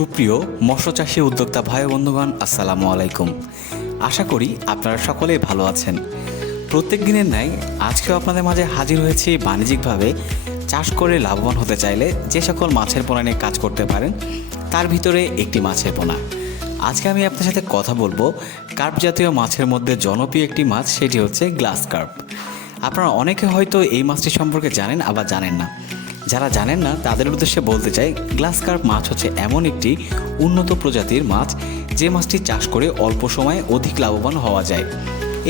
সুপ্রিয় মৎস্যচাষী উদ্যোক্তা ভাই বন্ধুগণ, আসসালামু আলাইকুম। আশা করি আপনারা সকলেই ভালো আছেন। প্রত্যেক দিনের ন্যায় আজকেও আপনাদের মাঝে হাজির হয়েছি বাণিজ্যিকভাবে চাষ করে লাভবান হতে চাইলে যে সকল মাছের পোনা নিয়ে কাজ করতে পারেন তার ভিতরে একটি মাছের পোনা। আজকে আমি আপনার সাথে কথা বলবো কার্প জাতীয় মাছের মধ্যে জনপ্রিয় একটি মাছ, সেটি হচ্ছে গ্লাস কার্প। আপনারা অনেকে হয়তো এই মাছটি সম্পর্কে জানেন, আবার জানেন না। যারা জানেন না তাদের উদ্দেশ্যে বলতে চাই, গ্লাস কার্প মাছ হচ্ছে এমন একটি উন্নত প্রজাতির মাছ যে মাছটি চাষ করে অল্প সময়ে অধিক লাভবান হওয়া যায়।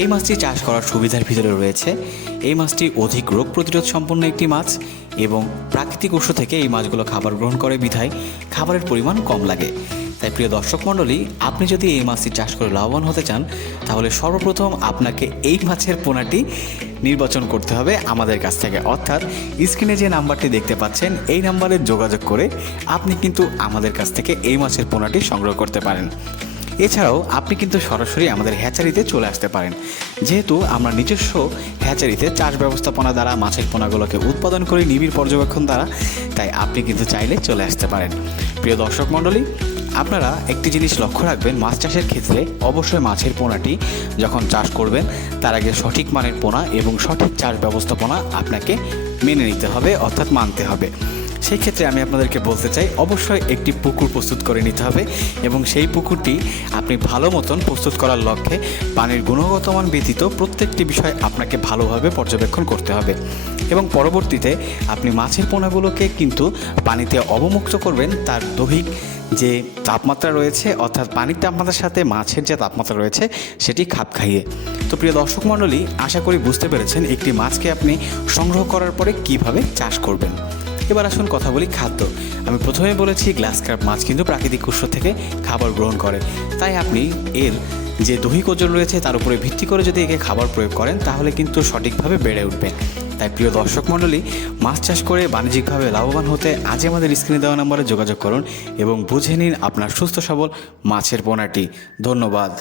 এই মাছটি চাষ করার সুবিধার ভিতরে রয়েছে এই মাছটি অধিক রোগ প্রতিরোধ সম্পন্ন একটি মাছ এবং প্রাকৃতিক উৎস থেকে এই মাছগুলো খাবার গ্রহণ করে বিধায় খাবারের পরিমাণ কম লাগে। তাই প্রিয় দর্শক মণ্ডলী, আপনি যদি এই মাছটি চাষ করে লাভবান হতে চান তাহলে সর্বপ্রথম আপনাকে এই মাছের পোনাটি নির্বাচন করতে হবে আমাদের কাছ থেকে। অর্থাৎ স্ক্রিনে যে নাম্বারটি দেখতে পাচ্ছেন এই নাম্বারে যোগাযোগ করে আপনি কিন্তু আমাদের কাছ থেকে এই মাছের পোনাটি সংগ্রহ করতে পারেন। এছাড়াও আপনি কিন্তু সরাসরি আমাদের হ্যাচারিতে চলে আসতে পারেন, যেহেতু আমরা নিজস্ব হ্যাচারিতে চাষ ব্যবস্থাপনা দ্বারা মাছের পোনাগুলোকে উৎপাদন করি নিবিড় পর্যবেক্ষণ দ্বারা। তাই আপনি কিন্তু চাইলে চলে আসতে পারেন। প্রিয় দর্শক মণ্ডলী, আপনারা একটি জিনিস লক্ষ্য রাখবেন, মাছ চাষের ক্ষেত্রে অবশ্যই মাছের পোনাটি যখন চাষ করবেন তার আগে সঠিক মানের পোনা এবং সঠিক চাষ ব্যবস্থাপনা আপনাকে মেনে নিতে হবে, অর্থাৎ মানতে হবে। সেই ক্ষেত্রে আমি আপনাদেরকে বলতে চাই, অবশ্যই একটি পুকুর প্রস্তুত করে নিতে হবে এবং সেই পুকুরটি আপনি ভালো মতন প্রস্তুত করার লক্ষ্যে পানির গুণগত মান ব্যতীত প্রত্যেকটি বিষয় আপনাকে ভালোভাবে পর্যবেক্ষণ করতে হবে এবং পরবর্তীতে আপনি মাছের পোনাগুলোকে কিন্তু পানিতে অবমুক্ত করবেন তার দৈহিক যে তাপমাত্রা রয়েছে, অর্থাৎ পানির তাপমাত্রার সাথে মাছের যে তাপমাত্রা রয়েছে সেটি খাপ খাইয়ে। তো প্রিয় দর্শক মণ্ডলী, আশা করি বুঝতে পেরেছেন একটি মাছকে আপনি সংগ্রহ করার পরে কিভাবে চাষ করবেন। এবার আসুন কথা বলি খাদ্য। আমি প্রথমে বলেছি গ্লাস কার্প মাছ কিন্তু প্রাকৃতিক উৎস থেকে খাবার গ্রহণ করে, তাই আপনি এর যে দৈহিক ওজন রয়েছে তার উপরে ভিত্তি করে যদি একে খাবার প্রয়োগ করেন তাহলে কিন্তু সঠিকভাবে বেড়ে উঠবে। তাই প্রিয় দর্শক মণ্ডলী, মাছ চাষ করে বাণিজ্যিকভাবে লাভবান হতে আজই আমাদের স্ক্রিনে দেওয়া নম্বরে যোগাযোগ করুন এবং বুঝে নিন আপনার সুস্থ সবল মাছের পোনাটি। ধন্যবাদ।